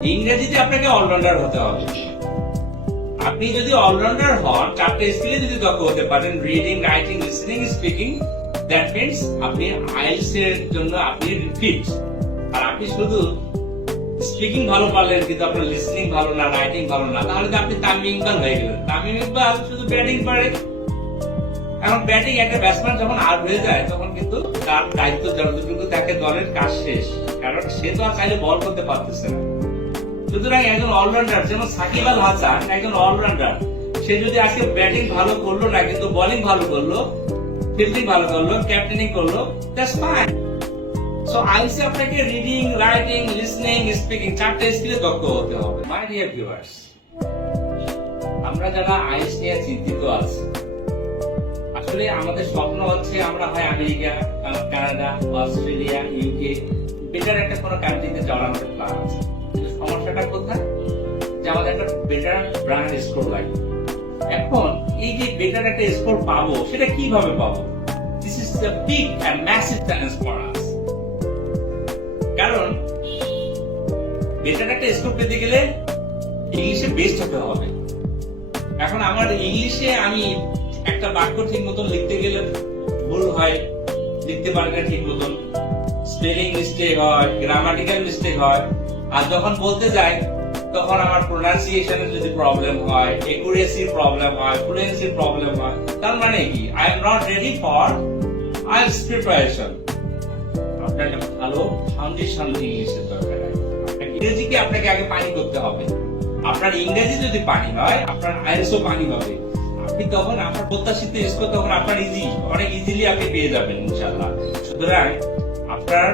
ইংরেজিতে আপনাকে অলরাউন্ডার হতে হবে। আপনি যদি অলরাউন্ডার হন, চারটে স্কিলে যদি দক্ষ হতে পারেন, reading, writing, listening, speaking, that means আপনি আইএলটিএস এর জন্য আপনি ফিট। আর আপনি শুধু স্পিকিং ভালো পারলেন কিন্তু আপনার লিসনিং ভালো না, রাইটিং ভালো না, তাহলে তো আপনি তামিম ইকবাল হয়ে গেলেন। তামিম ইকবাল শুধু ব্যাটিং পারে। এখন ব্যাটিং একটা ব্যাটসম্যান যখন আউট হয়ে যায় তখন কিন্তু তার দায়িত্ব যতটুকু থাকে দলের কাজ শেষ, কারণ সে তো আর চাইলে বল করতে পারতেছে না। সুতরাং একজন অলরাউন্ডার যেমন সাকিব আল হাসান একজন অলরাউন্ডার, সে যদি আজকে ব্যাটিং ভালো করলো না কিন্তু বোলিং ভালো করলো, ফিল্ডিং ভালো করলো, ক্যাপ্টেনিং করলো, দ্যাটস ফাইন। সো আইসি আপনাকে রিডিং, রাইটিং, লিসনিং, স্পিকিং চারটে স্কিলে দক্ষ হতে হবে। মাই ডিয়ার ভিউয়ার্স, আমরা যারা আইএলটিএস নিয়ে চিন্তিত আছি, আসলে আমাদের স্বপ্ন হচ্ছে আমরা হয় America, Canada, Australia, UK, better একটা কোনো কান্ট্রিতে যাওয়ার আমাদের প্ল্যান আছে। কিন্তু সমস্যাটা কোথায়? যে আমাদের একটা বেটার ব্র্যান্ড স্কোর লাগে। এখন এই যে বেটার একটা স্কোর পাবো, সেটা কিভাবে পাবো? This is the big and massive challenge for us. কারণ বেটার একটা স্কোর পেতে গেলে ইংলিশে বেস্ট হতে হবে। এখন আমার ইংলিশে আমি একটা বাক্য ঠিক মতন লিখতে গেলে ভুল হয়, লিখতে পারি না ঠিক মতন, স্পেলিং মিস্টেক হয়, গ্রামাটিক্যাল মিস্টেক হয়। আর যখন বলতে যাই তখন আমার প্রোনাউন্সিয়েশনের যদি প্রবলেম হয়, একুরেসির প্রবলেম হয়, ফ্লুয়েন্সির প্রবলেম হয়, তার মানে কি I am not ready for IELTS preparation. আপনার একটা ভালো ফাউন্ডেশন ইংলিশের দরকার। ইংরেজিকে আপনাকে আগে পানি করতে হবে। আপনার ইংরেজি যদি পানি হয়, আপনার আইএলটিএসও পানি হবে। আপনি তখন আপনার প্রত্যাশিত স্কোর তখন আপনার অনেক ইজিলি আপনি পেয়ে যাবেন ইনশাআল্লাহ। সুতরাং আপনার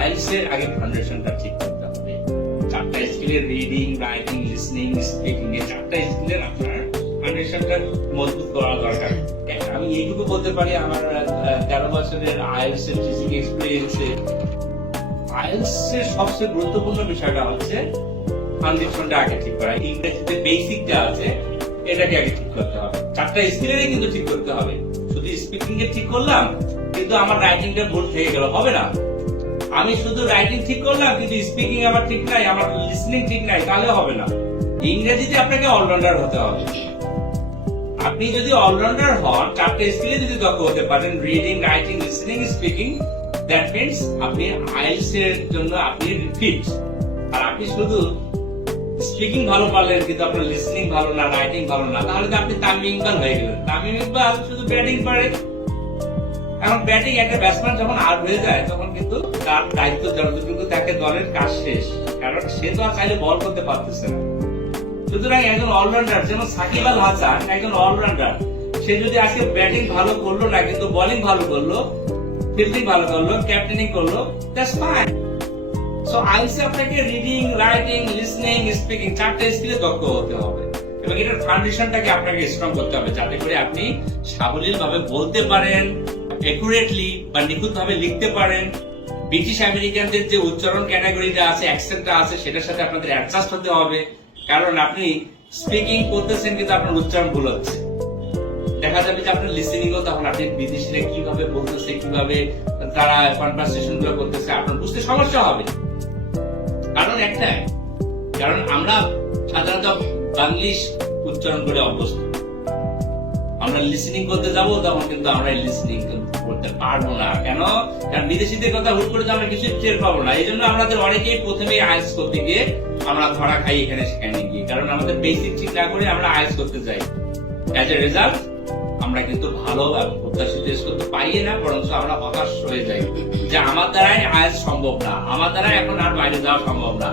আইএলটিএস এর আগে ফাউন্ডেশনটা ঠিক করতে হবে। চারটা স্কিলের রিডিং, রাইটিং, লিসনিং, স্পিকিং, এই চারটা স্কিলের আপনার ফাউন্ডেশনটা মজবুত করা দরকার। আমি এইটুকু বলতে পারি, আমার 13 বছরের আইএলটিএস এর টিচিং এক্সপেরিয়েন্সে আইএলটিএস এর সবচেয়ে গুরুত্বপূর্ণ বিষয়টা হচ্ছে ফাউন্ডেশনটা আগে ঠিক করা। ইংরেজিতে বেসিকটা আছে, এটাকে আগে ঠিক করতে হবে। চারটা স্কিলেরই কিন্তু ঠিক করতে হবে। শুধু স্পিকিং এ ঠিক করলাম কিন্তু আমার রাইটিংটা ভুল থেকে গেল, হবে না। আমি শুধু রাইটিং ঠিক করলাম কিন্তু স্পিকিং আমার ঠিক নাই, আমার লিসনিং ঠিক নাই, তাহলে হবে না। ইংরেজিতে আপনাকে অলরাউন্ডার হতে হবে। আপনি যদি অলরাউন্ডার হন, চারটে স্কিলে যদি দক্ষ হতে পারেন, reading, writing, listening, speaking, that means আপনি আইএলটিএস এর জন্য আপনি ফিট। আর আপনি শুধু স্পিকিং ভালো পারলেন কিন্তু আপনার লিসনিং ভালো না, রাইটিং ভালো না, তাহলে তো আপনি তামিম ইকবাল হয়ে গেলেন। তামিম ইকবাল শুধু ব্যাটিং পারে। এখন ব্যাটিং একটা ব্যাটসম্যান যখন আউট হয়ে যায় তখন কিন্তু তার দায়িত্ব যতটুকু থাকে দলের কাজ শেষ, কারণ সে তো আর চাইলে বল করতে পারতেছে না। সুতরাং একজন অলরাউন্ডার যেমন সাকিব আল হাসান একজন অলরাউন্ডার, সে যদি আজকে ব্যাটিং ভালো করলো না কিন্তু বোলিং ভালো করলো, ফিল্ডিং ভালো করলো, ক্যাপ্টেনিং করলো, দ্যাটস ফাইন। সো আইএলটিএস আপনাকে রিডিং, রাইটিং, লিসনিং, স্পিকিং চারটে স্কিলে দক্ষ হতে হবে এবং এটার ফাউন্ডেশনটাকে আপনাকে স্ট্রং করতে হবে, যাতে করে আপনি সাবলীল ভাবে বলতে পারেন, একুরেটলি বা নিখুঁত ভাবে লিখতে পারেন। ব্রিটিশ আমেরিকানদের যে উচ্চারণ ক্যাটাগরিটা আছে, অ্যাকসেন্টটা আছে, সেটার সাথে আপনাদের অ্যাডজাস্ট হতে হবে। কারণ আপনি স্পিকিং করতেছেন কিন্তু আপনার উচ্চারণ ভুল হচ্ছে। দেখা যাবে যে আপনার লিসেনিংও তখন আপনি বিদেশিরা কিভাবে বলতেছে, কিভাবে তারা কনভারসেশন গুলো করতেছে, আপনার বুঝতে সমস্যা হবে। কারণ একটাই, কারণ আমরা সাধারণত বাংলিশ উচ্চারণ করে অভ্যস্ত। আমরা লিসেনিং করতে যাব তখন কিন্তু আমরা লিসেনিং করতে পারবো না। কেন? কারণ বিদেশিদের কথা হুট করে আমরা কিছু টের পাবো না। এই জন্য আমাদের অনেকেই প্রথমে আইএলটিএস করতে গিয়ে আমরা ধরা খাই এখানে সেখানে গিয়ে, কারণ আমাদের বেসিক ঠিক না করে আমরা আইএলটিএস করতে যাই। অ্যাজ এ রেজাল্ট আমরা কিন্তু ভালো এবং প্রত্যাশিত স্কোর তো পাইয়ে না, বরং আমরা হতাশ হয়ে যাই যে আমার দ্বারাই আইএলটিএস সম্ভব না, আমার দ্বারা এখন আর বাইরে যাওয়া সম্ভব না।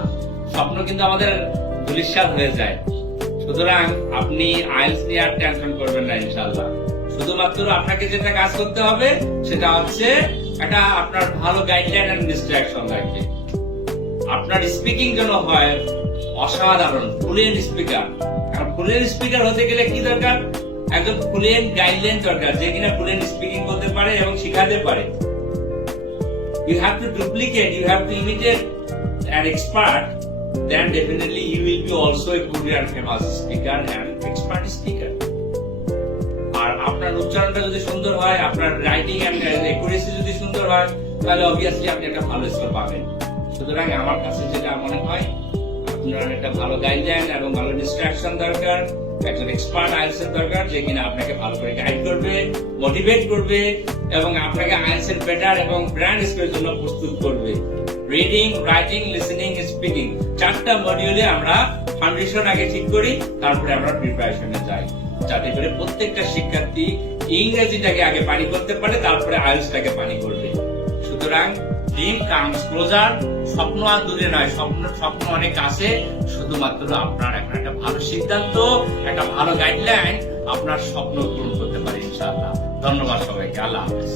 স্বপ্ন কিন্তু আমাদের ধূলিসাৎ হয়ে যায়। সুতরাং আপনি আইএলটিএস নিয়ে আর টেনশন করবেন না ইনশাআল্লাহ। শুধুমাত্র আপনাকে যেটা কাজ করতে হবে সেটা হচ্ছে একটা আপনার ভালো গাইডলাইন এন্ড ইনস্ট্রাকশন লাগবে। আপনার স্পিকিং যেন হয় অসাধারণ, ফ্লুয়েন্ট স্পিকার। আর ফ্লুয়েন্ট স্পিকার হতে গেলে কি দরকার? একজন ফ্লুয়েন্ট গাইডলাইন দরকার, যে কিনা ফ্লুয়েন্ট স্পিকিং করতে পারে এবং শেখাতে পারে। You have to duplicate, you have to imitate an expert, then definitely you will be also a good and famous speaker and expert speaker. আর আপনার উচ্চারণটা যদি সুন্দর হয়, আপনার রাইটিং এন্ড একুরেসি যদি সুন্দর হয়, তাহলে অবভিয়াসলি আপনি একটা ভালো স্কোর পাবেন। সুতরাং আমার কাছে যেটা মনে হয় আপনার একটা ভালো গাইডলাইন এবং ভালো ইনস্ট্রাকশন দরকার, একজন এক্সপার্ট আইএলটিএস এর দরকার, যে কিনা আপনাকে ভালো করে গাইড করবে, মোটিভেট করবে এবং আপনাকে আইএলটিএস এর বেটার এবং ব্র্যান্ড স্কিলের জন্য প্রস্তুত করবে। রিডিং, রাইটিং, লিসেনিং, স্পিকিং, 4টা মডিউলে আমরা ফাউন্ডেশন আগে ঠিক করি, তারপরে আমরা প্রিপারেশনে যাই, যাতে করে প্রত্যেকটা শিক্ষার্থী ইংরেজিটাকে আগে পানি করতে পারে, তারপরে আইএলটিএসটাকে পানি করবে। সুতরাং ড্রিম কামস ক্লোজার, স্বপ্ন আর দূরে নয়, স্বপ্ন অনেক কাছে। শুধুমাত্র আপনার এখন একটা ভালো সিদ্ধান্ত, একটা ভালো গাইডলাইন আপনার স্বপ্ন পূরণ করতে পারে ইনশাআল্লাহ। ধন্যবাদ সবাইকে, আল্লাহ হাফেজ।